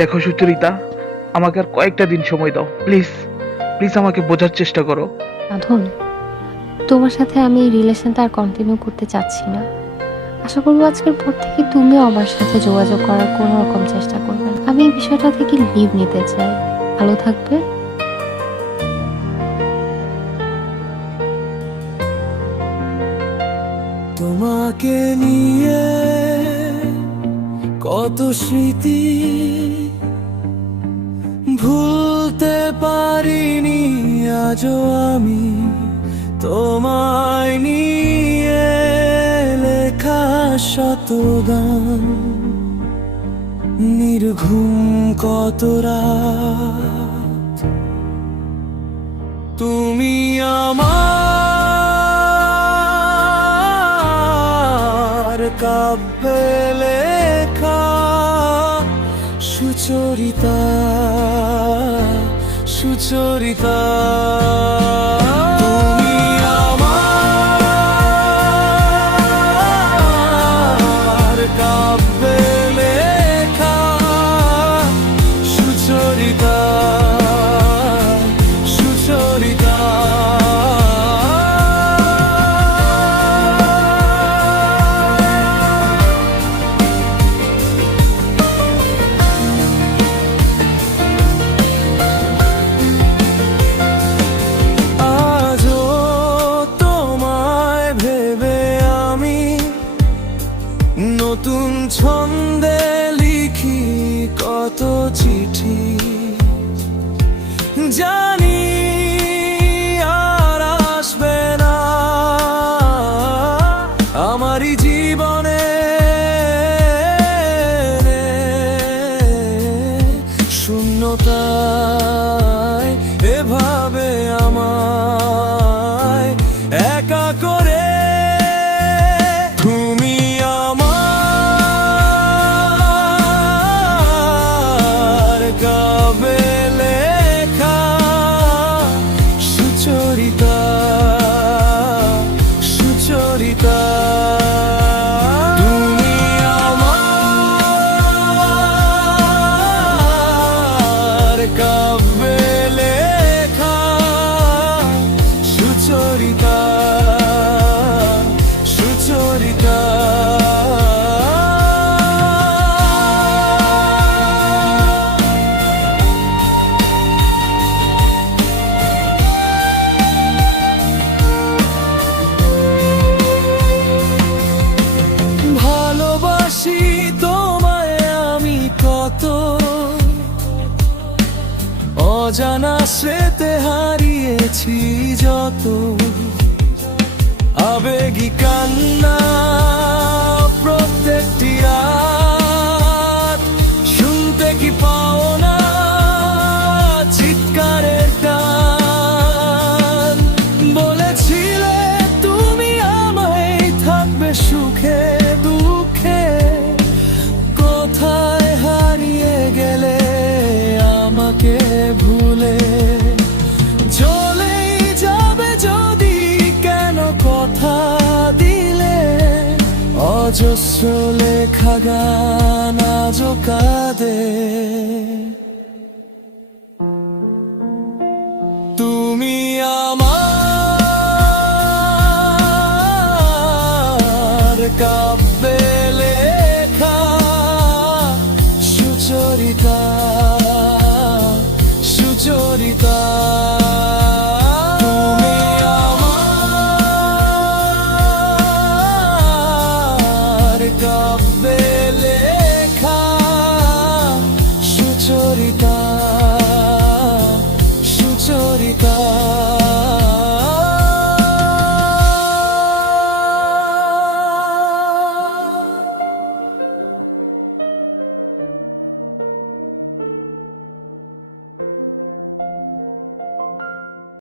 দেখো সুচরিতা, আমাকে আর কয়েকটা দিন সময় দাও, প্লিজ প্লিজ আমাকে বোঝার চেষ্টা করো। সাধন, তোমার সাথে আমি এই রিলেশনটা আর কন্টিনিউ করতে চাচ্ছি না। আশা করবো আজকের পর থেকে তুমিও আমার সাথে যোগাযোগ করার কোনো রকম চেষ্টা করবে না। আমি এই বিষয়টা থেকে লিভ নিতে চাই। ভালো থাকবে। তোমাকে নিয়ে কত স্মৃতি ভুলতে পারিনি আজও আমি, তোমায় নিয়ে লেখা শত গান, নির্ঘুম কত রাত, তুমি আমার কাব্যে লেখা সুচরিতা, সুচরিতা। তুমি আমার কাব্যে লেখা সুচরিতা, সুচরিতা। আজও তোমায় ভেবে আমি নতুন ছন্দে লিখি কত চিঠি, জানি আর আসবে না আমারই জীবনে শূন্যতায় এভাবে আমায় একা করে। তুমি আমার কাব্যে লেখা সুচরিতা, সুচরিতা। তুমি আমার কাব্যে লেখা সুচরিতা, সুচরিতা। ভালোবাসি তোমায় আমি কত, অজানা স্মৃতি হারিয়েছি যত, আবেগী কান্না প্রত্যেকটি রাত, শুনতে কি পাও না চিৎকারের টান। বলেছিলে তুমি আমায় থাকবে সুখে দুঃখে, কোথায় হারিয়ে গেলে আমাকে ভুলে, চলেই যাবে যদি কেন কথা দিলে, অজস্র লেখা গান আজও কাঁদে। তুমি আমার কাব্যে লেখা সুচরিতা, সুচরিতা। তুমি আমার কাব্যে লেখা সুচরিতা,